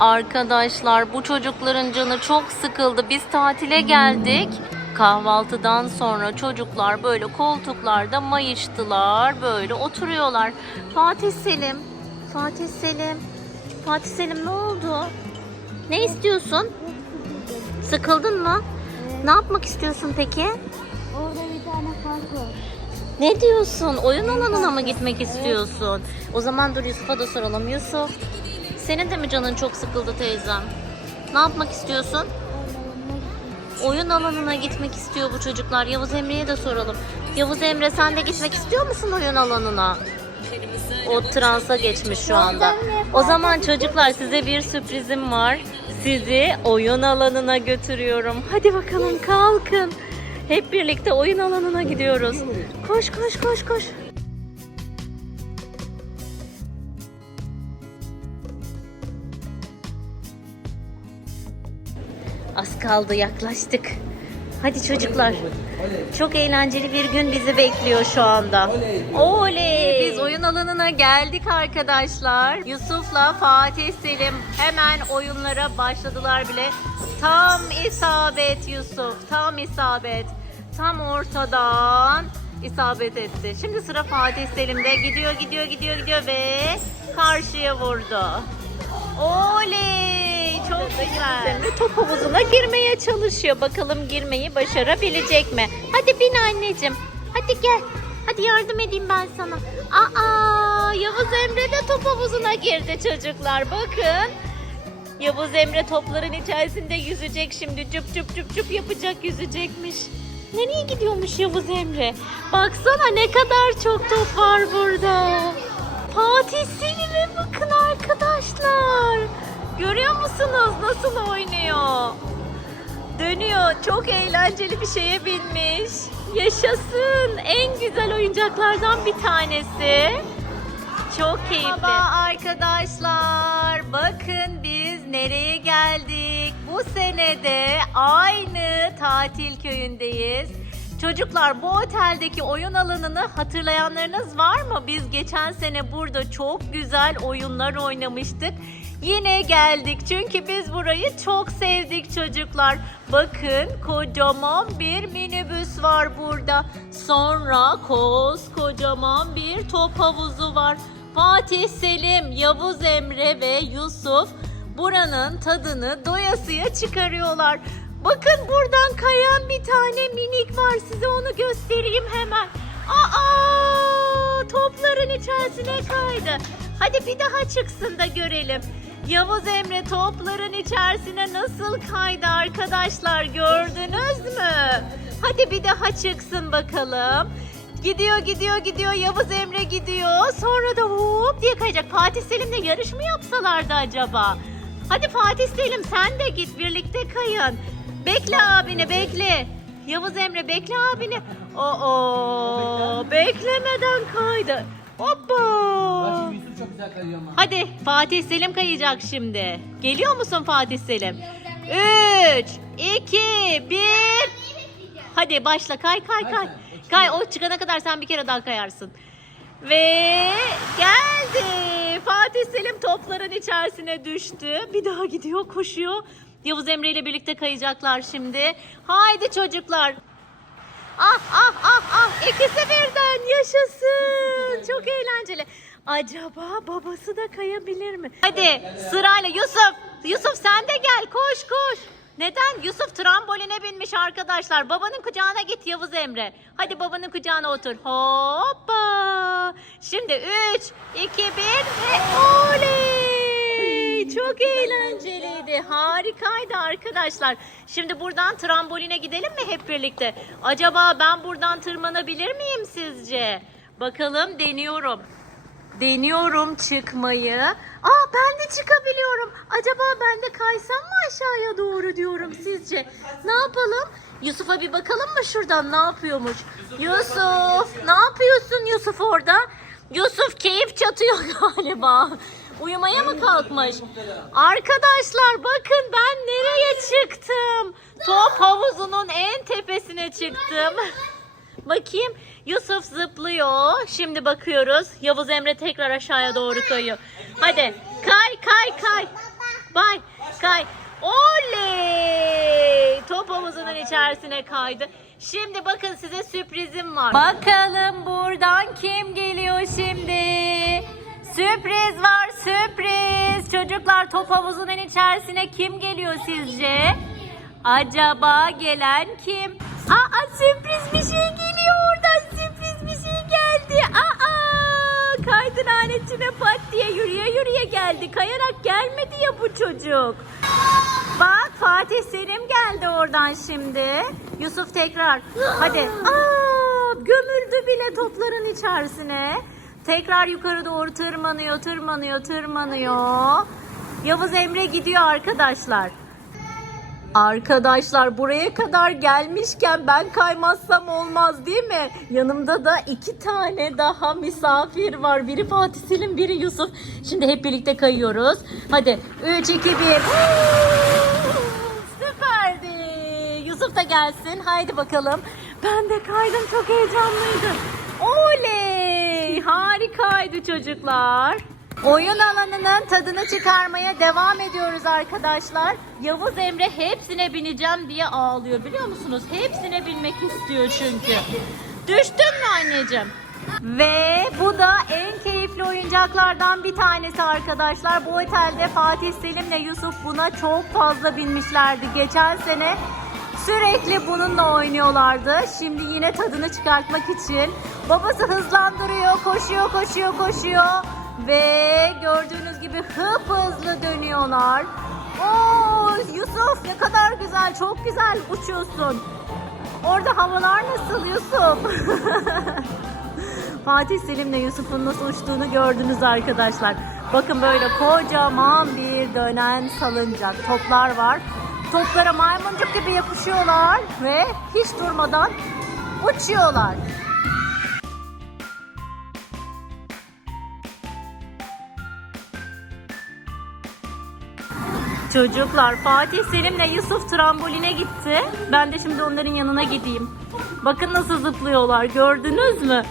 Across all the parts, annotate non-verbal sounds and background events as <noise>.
Arkadaşlar bu çocukların canı çok sıkıldı. Biz tatile geldik. Kahvaltıdan sonra çocuklar böyle koltuklarda mayıştılar. Böyle oturuyorlar. Fatih Selim. Fatih Selim. Fatih Selim ne oldu? Ne istiyorsun? Sıkıldın mı? Ne yapmak istiyorsun peki? Orada bir tane park var. Ne diyorsun? Oyun alanına mı gitmek istiyorsun? O zaman dur Yusuf'a da soralım. Yusuf, senin de mi canın çok sıkıldı teyzem? Ne yapmak istiyorsun? Oyun alanına gitmek istiyor bu çocuklar. Yavuz Emre'ye de soralım. Yavuz Emre sen de gitmek istiyor musun oyun alanına? O transa geçmiş şu anda. O zaman çocuklar size bir sürprizim var. Sizi oyun alanına götürüyorum. Hadi bakalım kalkın. Hep birlikte oyun alanına gidiyoruz. Koş koş koş koş. Az kaldı yaklaştık. Hadi çocuklar. Çok eğlenceli bir gün bizi bekliyor şu anda. Oley! Biz oyun alanına geldik arkadaşlar. Yusuf'la Fatih Selim hemen oyunlara başladılar bile. Tam isabet Yusuf, tam isabet. Tam ortadan isabet etti. Şimdi sıra Fatih Selim'de. Gidiyor, gidiyor, gidiyor, gidiyor ve karşıya vurdu. Oley! Çok güzel. Ve top havuzuna girmeye çalışıyor. Bakalım girmeyi başarabilecek mi? Hadi bin anneciğim. Hadi gel. Hadi yardım edeyim ben sana. Aa, Yavuz Emre de top havuzuna girdi çocuklar. Bakın. Yavuz Emre topların içerisinde yüzecek şimdi. Cüp cüp cüp cüp yapacak yüzecekmiş. Nereye gidiyormuş Yavuz Emre? Baksana ne kadar çok top var burada. Fatih Selim'e bakın arkadaşlar. Görüyor musunuz nasıl oynuyor? Dönüyor. Çok eğlenceli bir şeye binmiş. Yaşasın. En güzel oyuncaklardan bir tanesi. Çok keyifli. Merhaba arkadaşlar. Bakın biz nereye geldik? Bu senede aynı tatil köyündeyiz. Çocuklar bu oteldeki oyun alanını hatırlayanlarınız var mı? Biz geçen sene burada çok güzel oyunlar oynamıştık. Yine geldik çünkü biz burayı çok sevdik çocuklar. Bakın kocaman bir minibüs var burada. Sonra koskocaman bir top havuzu var. Fatih Selim, Yavuz Emre ve Yusuf buranın tadını doyasıya çıkarıyorlar. Bakın buradan kayan bir tane minik var. Size onu göstereyim hemen. Aa! Topların içerisine kaydı. Hadi bir daha çıksın da görelim. Yavuz Emre topların içerisine nasıl kaydı arkadaşlar gördünüz mü? Hadi bir daha çıksın bakalım. Gidiyor gidiyor gidiyor Yavuz Emre gidiyor. Sonra da hop diye kayacak. Fatih Selim'le yarış mı yapsalardı acaba? Hadi Fatih Selim sen de git birlikte kayın. Bekle abini bekle. Yavuz Emre bekle abini. Oo beklemeden kaydı. Hoppa. Bak şimdi Yusuf çok güzel kayıyor ama. Hadi Fatih Selim kayacak şimdi. Geliyor musun Fatih Selim? 3, 2, 1. Hadi başla kay kay kay. Kay sen, o Kay o çıkana kadar sen bir kere daha kayarsın. Ve geldi. Fatih Selim topların içerisine düştü. Bir daha gidiyor koşuyor. Yavuz Emre ile birlikte kayacaklar şimdi. Haydi çocuklar. Ah ah ah ah ikisi birden yaşasın. <laughs> Çok eğlenceli. Acaba babası da kayabilir mi? Hadi sırayla Yusuf. Yusuf sen de gel koş koş. Neden? Yusuf tramboline binmiş arkadaşlar. Babanın kucağına git Yavuz Emre. Hadi babanın kucağına otur. Hoppa. Şimdi 3, 2, 1 ve oley. Çok eğlenceliydi. Harikaydı arkadaşlar. Şimdi buradan tramboline gidelim mi hep birlikte? Acaba ben buradan tırmanabilir miyim sizce? Bakalım deniyorum. Deniyorum çıkmayı. Aa ben de çıkabiliyorum. Acaba ben de kaysam mı aşağıya doğru diyorum sizce? Ne yapalım? Yusuf'a bir bakalım mı şuradan ne yapıyormuş? Yusuf ne yapıyorsun Yusuf orada? Yusuf keyif çatıyor <laughs> galiba. Uyumaya mı kalkmış? Arkadaşlar bakın ben nereye çıktım? Top havuzunun en tepesine çıktım. Bakayım Yusuf zıplıyor. Şimdi bakıyoruz. Yavuz Emre tekrar aşağıya doğru kayıyor. Hadi kay kay kay. Bay Kay. Oley! Top havuzunun içerisine kaydı. Şimdi bakın size sürprizim var. Bakalım buradan kim geliyor şimdi? Sürpriz var sürpriz. Çocuklar top havuzunun içerisine kim geliyor sizce? Acaba gelen kim? Aa sürpriz bir şey diye yürüye yürüye geldi. Kayarak gelmedi ya bu çocuk. Bak Fatih Selim geldi oradan şimdi. Yusuf tekrar. Hadi. Aa, gömüldü bile topların içerisine. Tekrar yukarı doğru tırmanıyor, tırmanıyor, tırmanıyor. Yavuz Emre gidiyor arkadaşlar. Arkadaşlar buraya kadar gelmişken ben kaymazsam olmaz değil mi? Yanımda da iki tane daha misafir var. Biri Fatih Selim, biri Yusuf. Şimdi hep birlikte kayıyoruz. Hadi 3, 2, 1. Süperdi. Yusuf da gelsin. Haydi bakalım. Ben de kaydım. Çok heyecanlıydı. Oley! Harikaydı çocuklar. Oyun alanının tadını çıkarmaya devam ediyoruz arkadaşlar. Yavuz Emre hepsine bineceğim diye ağlıyor biliyor musunuz? Hepsine binmek istiyor çünkü. Düştün mü anneciğim? Ve bu da en keyifli oyuncaklardan bir tanesi arkadaşlar. Bu otelde Fatih Selim'le Yusuf buna çok fazla binmişlerdi. Geçen sene sürekli bununla oynuyorlardı. Şimdi yine tadını çıkartmak için babası hızlandırıyor, koşuyor, koşuyor, koşuyor. Ve gördüğünüz gibi hıp hızlı dönüyorlar. Oo Yusuf ne kadar güzel, çok güzel uçuyorsun. Orada havalar nasıl Yusuf? <laughs> Fatih Selim'le Yusuf'un nasıl uçtuğunu gördünüz arkadaşlar. Bakın böyle kocaman bir dönen salıncak. Toplar var. Toplara maymuncuk gibi yapışıyorlar ve hiç durmadan uçuyorlar. Çocuklar Fatih Selim'le Yusuf tramboline gitti. Ben de şimdi onların yanına gideyim. Bakın nasıl zıplıyorlar gördünüz mü?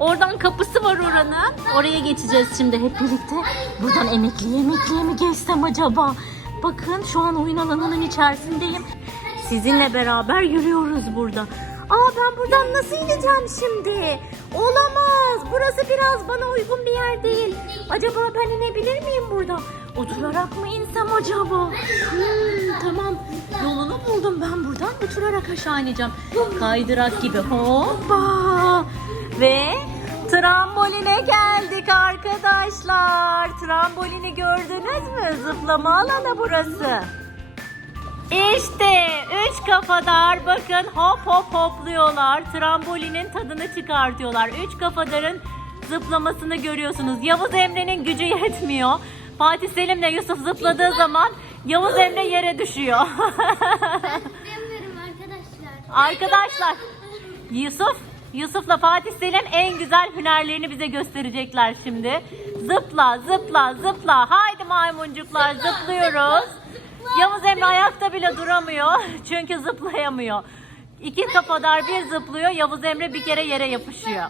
Oradan kapısı var oranın. Oraya geçeceğiz şimdi hep birlikte. Buradan emekliye emekliye mi geçsem acaba? Bakın şu an oyun alanının içerisindeyim. Sizinle beraber yürüyoruz burada. Aa ben buradan nasıl ineceğim şimdi? Olamaz. Burası biraz bana uygun bir yer değil. Acaba ben inebilir miyim burada? Oturarak mı insem acaba? Hmm, tamam. Yolunu buldum. Ben buradan oturarak aşağı ineceğim. Kaydırak gibi. Hoppa. Ve tramboline geldik arkadaşlar. Trambolini gördünüz mü? Zıplama alanı burası. İşte üç kafadar bakın hop hop hopluyorlar. Trambolinin tadını çıkartıyorlar. Üç kafadarın zıplamasını görüyorsunuz. Yavuz Emre'nin gücü yetmiyor. Fatih Selim'le Yusuf zıpladığı zaman Yavuz Emre yere düşüyor. Bilmiyorum arkadaşlar. <laughs> Arkadaşlar Yusuf Yusuf'la Fatih Selim en güzel hünerlerini bize gösterecekler şimdi. Zıpla zıpla zıpla. Haydi maymuncuklar zıplıyoruz. Yavuz Emre ayakta bile duramıyor. <laughs> Çünkü zıplayamıyor. İki kafadar bir zıplıyor. Yavuz Emre bir kere yere yapışıyor.